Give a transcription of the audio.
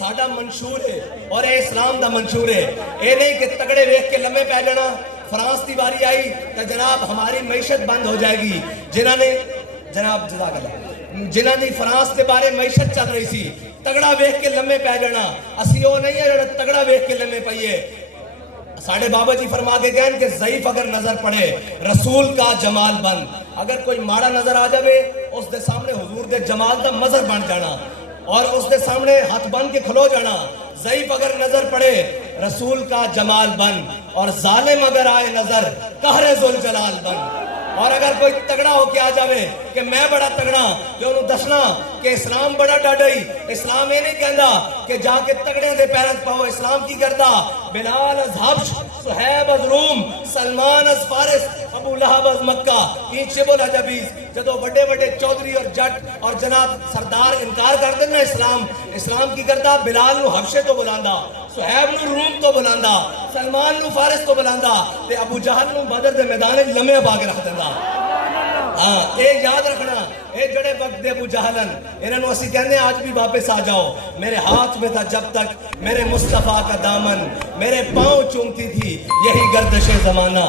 साडा मंशूर है और ये इस्लाम दा मंशूर है। ये नहीं कि तगड़े वेख के लम्बे पै जाना। फ्रांस की बारी आई तो जनाब हमारी मैशत बंद हो जाएगी। जिन्होंने जनाब जिन्हों की फ्रांस के बारे मैशत चल रही सी, तगड़ा वेख के लम्बे पै जाना। असी वो नहीं है जो तगड़ा वेख के लम्बे पाइए। साढ़े बाबा जी फरमा के गए कि ज़ईफ अगर नजर पड़े रसूल का जमाल बन। अगर कोई माड़ा नजर आ जाए उस दे सामने हुजूर दे जमाल का मजहर बन जाना और उस दे सामने हाथ बन के खलो जाना। ज़ईफ अगर नजर पड़े रसूल का जमाल बन और जालिम अगर आए नजर कहरे जुल जलाल बन। और अगर कोई तगड़ा होके आ जावे कि मैं बड़ा तगड़ा, तो उन्होंने दसना कि इस्लाम बड़ा डाढ़ई। इस्लाम ये नहीं कहता कि जाके तगड़े दे पैरों पाओ। इस्लाम की करता बिलाल अज हब्श, सुहैब अज रूम, सलमान अज फारिस, अबू लहब अज मक्का, इन शिबुल अजबीज। जदों बड़े बड़े चौधरी और जट और जनाब सरदार इनकार कर देना इस्लाम की करता बिलाल नू हबशे तो बुलांदा, सुहैब नू रूम तो बुलांदा, सलमान नू फारिस तो बुलांदा ते अबू जहल नू बदर दे मैदान विच लम्हे पा के रख देंदा। हाँ, ये याद रखना, ये जड़े वक्त दे अबू जहलन इन्होंने असी कहने आज भी वापस आ जाओ। मेरे हाथ में था जब तक मेरे मुस्तफा का दामन, मेरे पांव चूमती थी यही गर्दिश ज़माना।